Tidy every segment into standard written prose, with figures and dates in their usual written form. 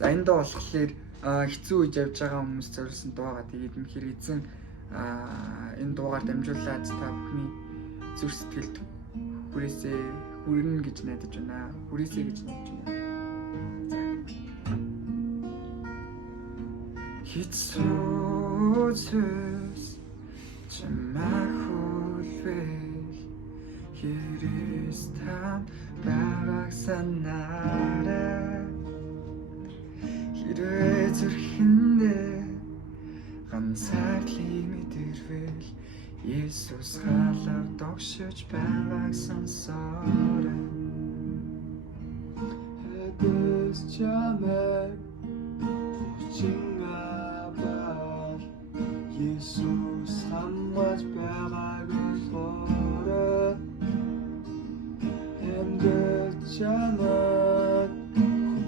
За энэ доо болохоор хэцүү үеж явж байгаа хүмүүс зориулсан дуу байгаа. Тэгээд үнэхээр эзэн энэ дуугаар дамжуулаад та бүхний зүрх сэтгэлд хүрнэ гэж найдаж байна. Хүрээсэй гэж найдаж байна. Хэцүү зүйлс чамайхулвэл Христэд байгааг санаарай. Хэрвээ зүрхэндээ ганцаардлыг мэдэрвэл Есүс халав догшиж байгааг сонсоорой. Хэдэс чамайг хүчингабал Есүс хамгаалж байгааг олоорой. Хэдэс чамайг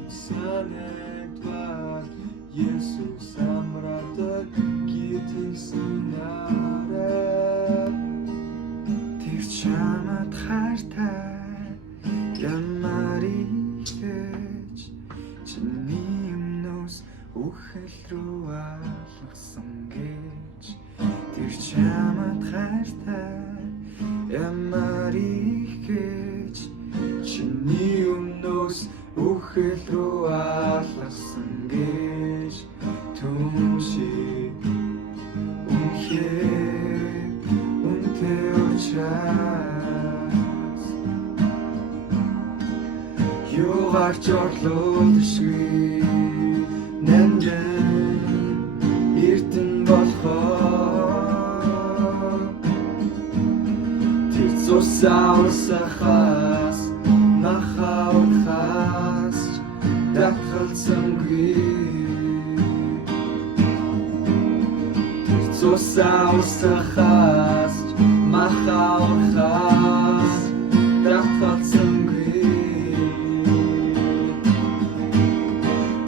хүчсанэдвал Есүс амрадаг гитэлснарай. Тэр чамд хайртай ямар ихэж чиний өмнөөс үхэл рүү алгасан гэж. Тэр чамд хайртай ямар ихэж чиний өмнөөс үхэл рүү алгасан гэж. Түнши үнтэй учраас юугаарч орлуулшгүй нэмгэн эрдэн болохоо. Тэр цусаусахаас махаурхаас дахалцангүй. Цусаусахаас махаурхаас дахалцангүй.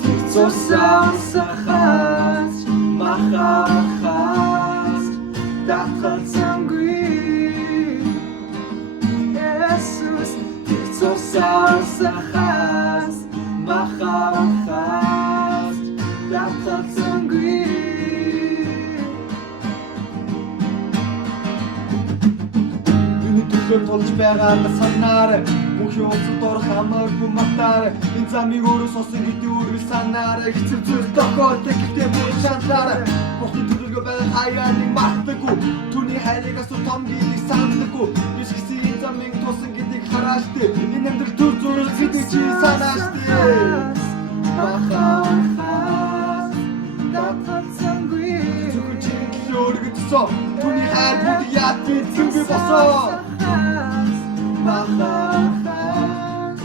Тэр цусаусахаас махаурхаас дахалцангүй. Есүс тэр цусаусахаас махаурхаас дахалцангүй. Тулж байгаа санаарай. Мөнхийн уцад дор хамаагүй матаарай. Энэ замыг өөрөө сосон гэдэг өөрөө санаарай. Хэцүү зүйл тохиолдох гэхдээ бүр шаналаарай. Бухны төлөвлөгөө байгаа хаяаныг мартдаггүй. Түүний хайрыг асуу том гэдгийг сандаггүй. Биш гэсэн энэ замыг тусан гэдгийг харааштай. Энэ амьдрал төр зураг гэдэг чи санааштай. Махаурхаас дахалцангүй. Зөвхөн чи өөргөдсөн. Түүний хайр бүгд яд би босоо. Махаурхаас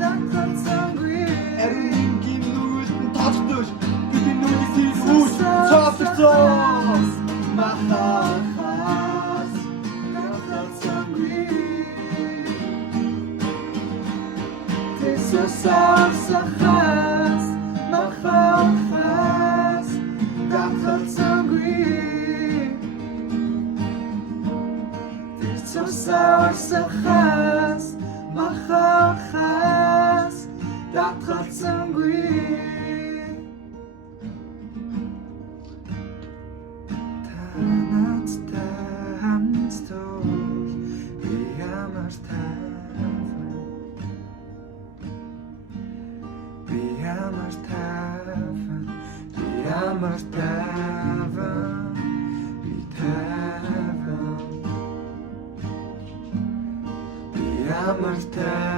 дахалцангүй. Эрийн гинүүд татдаж бидний нүдийг үүс цаавчсан. Махаурхаас дахалцангүй. Цусаусахаас махаурхаас дахалцангүй. Цусаусахаас махаурхаас дахалцангүй. Та надтай хамтдаа би ямар тайван. Би ямар тайван. Би ямар тайван. Би тайван. Ямар тайван.